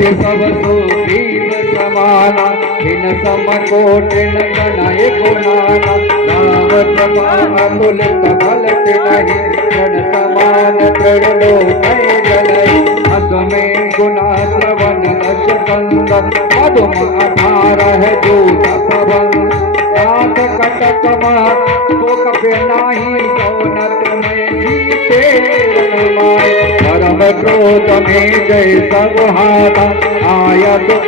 कोटि सब सुग्रीव समाना इन समकोटिन गणय गुणाना राम कृपा अतुलित बल तिन्हि गुण समान त्रिलोकय जलय अश्वमेध गुना श्रवण दश कंदन पद्म 18 दूत पवन नाथ कटक तो कपि नाही सौनत में जीते परम क्रोध में जय सब हाथा आया सुख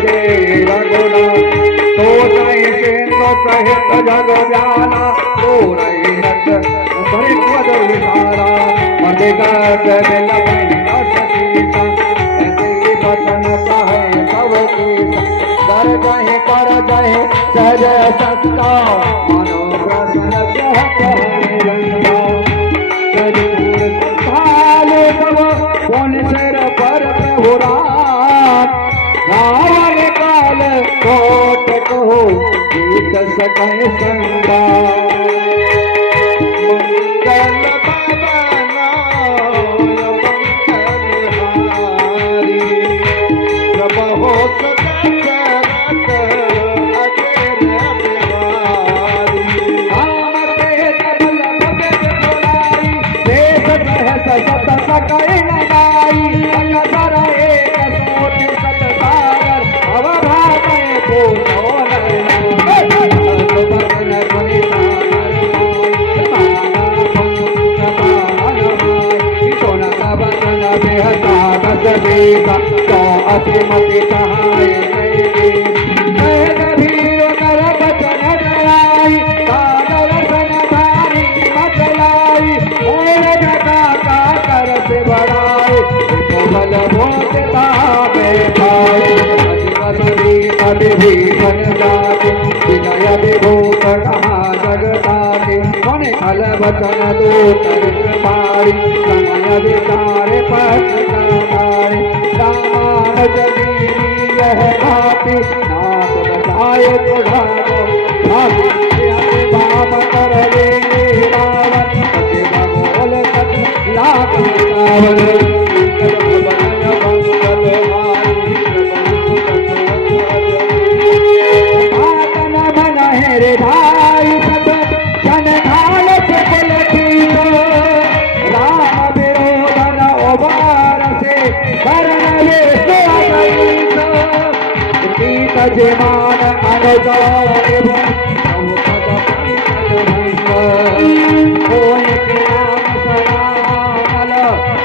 दे रघुना तो जय सेन्द्र सहित जग जाना तो रही नट परिपद विचारा मदिगात दिल बहिना सतीसा ऐसे बचन कहे सब कीसा कर जहे सहज सत्ता मनो प्रसन्न कौन सिर पर प्रभुरात रावण काल कोट कहो जीत सकै संगा तो अतिमति सहाय गभीर कर बचन डराई दर्शन भारी मचलाई जगा का कर से बढ़ाए बल भोजता अभिभीषण जाति विनय विभूत कहा जगताति मन खल वचन दूतर पारी समय विचार पथ रामानुज दीनी यह भाति नाथ बचाए तुझारो बाम कर ले रावण सत्य भगोल सत लाख रावण जमान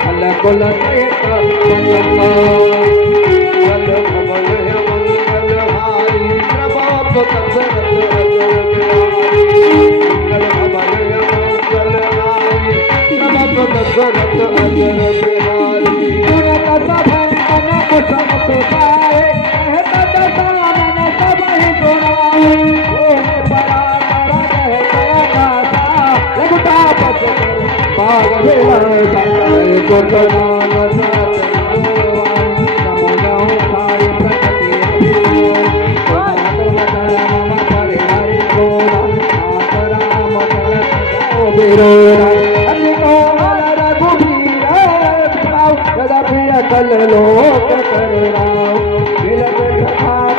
अनुदान कुल कल लोक कर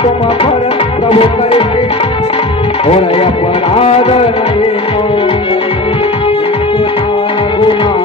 तुम पर प्रभु कैसे और अपराध नहीं गुना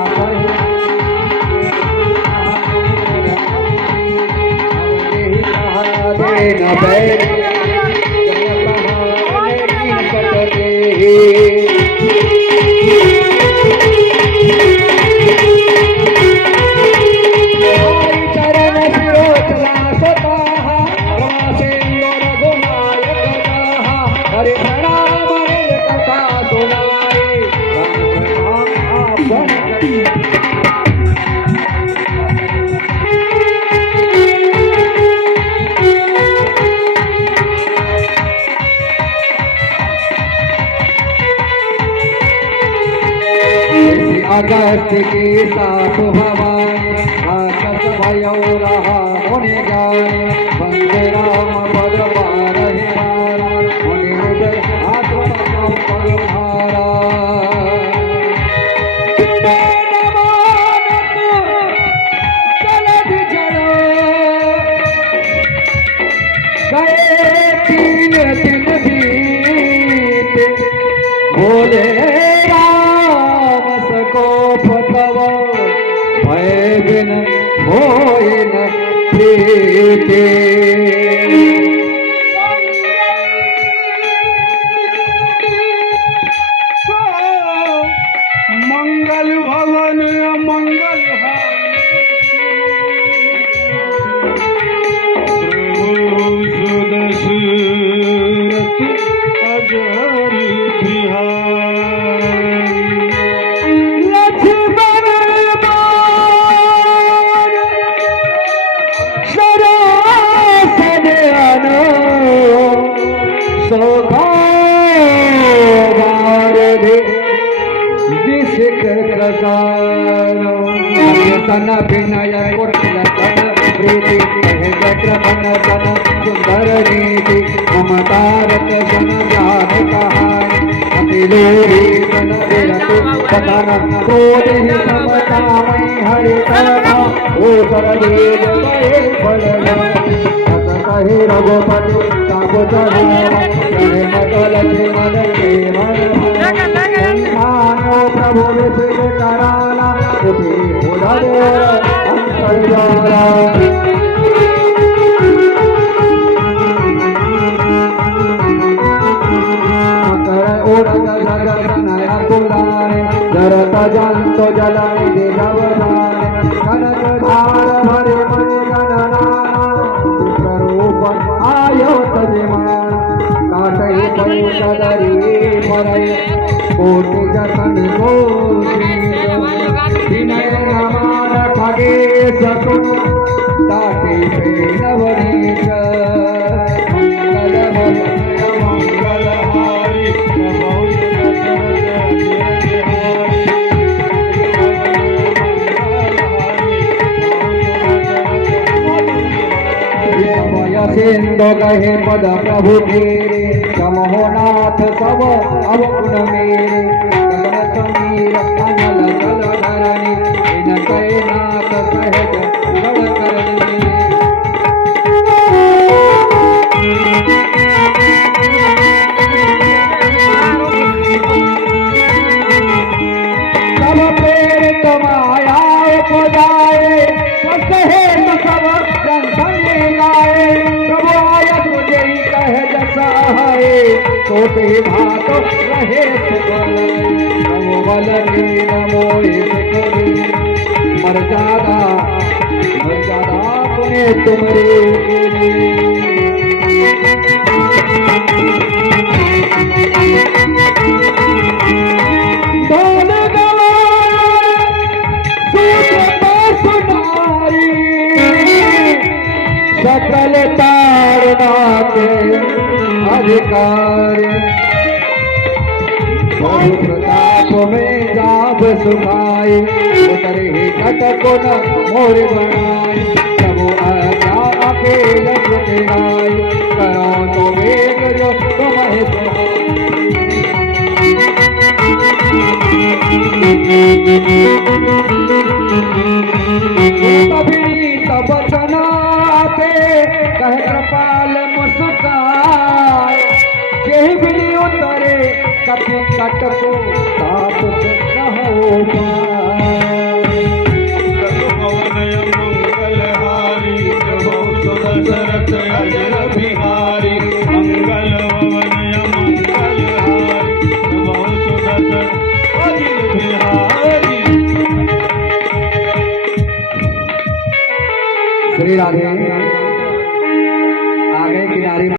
अगस्त के साथ भवानी आकाश भयो रहा मुनि ज्ञानी वंदे राम पद पारहि नारा मुनि हृदय आत्मा पदभारा भोले राम सकोप तव भय बिन होय न प्रीति मंगल भवन मंगल सुदशरथ अजर लक्ष्मण शरासन अनो सौभाग्य विशिख प्रसारो तन विनय कुटिल तन प्रीति चक्रवन तन सुंदर नीति ममतारत जन जान कहानी अतिलोरी तन विरत पतन क्रोध समतामय हरि तरना ओ सरदेव गए फलना कहे रघुपति ताप चढ़ावा नकल मन के मन प्रभु विषय कराला अंतर्जाला जरत जंतो जलाय दे जवनाने कनक धार भरे मणि गणनाना चित्ररूप आयो तजमान काटई पई कदरी मरय कोटि जतन गोसी विनय नमान खगे सतु ताटे पे नवनीश मंगल हारी सिंधु कहे पद प्रभु तेरे समोनाथ सब अवगुण मेरे गगन समीर अनल जल धरणी इन कैनाथ सहज गण करणी सब प्रेरित माया उपजाए कहे सब संगे लाए प्रभु आय तुझे कह जसा है सोते भात रहे नमो बल की नमो मर्यादा अपने तुमरे सकल तारना के अधिकार प्रभु प्रताप में जाप सुखाई उतर ही कटको न मोर बनाई प्रभु आज्ञा के लक्ष्य गाय करो तो वेग जो तुम्हें कभी तब चनाते कह कृपाल मुस्काए यही बिली उतरे कभी कटको ताप कहो मंगल हारी प्रभु सुदशरथ अजर बिहारी मंगल भवन मंगल हारी प्रभु सुदशरथ अजर बिहारी। श्री राधे।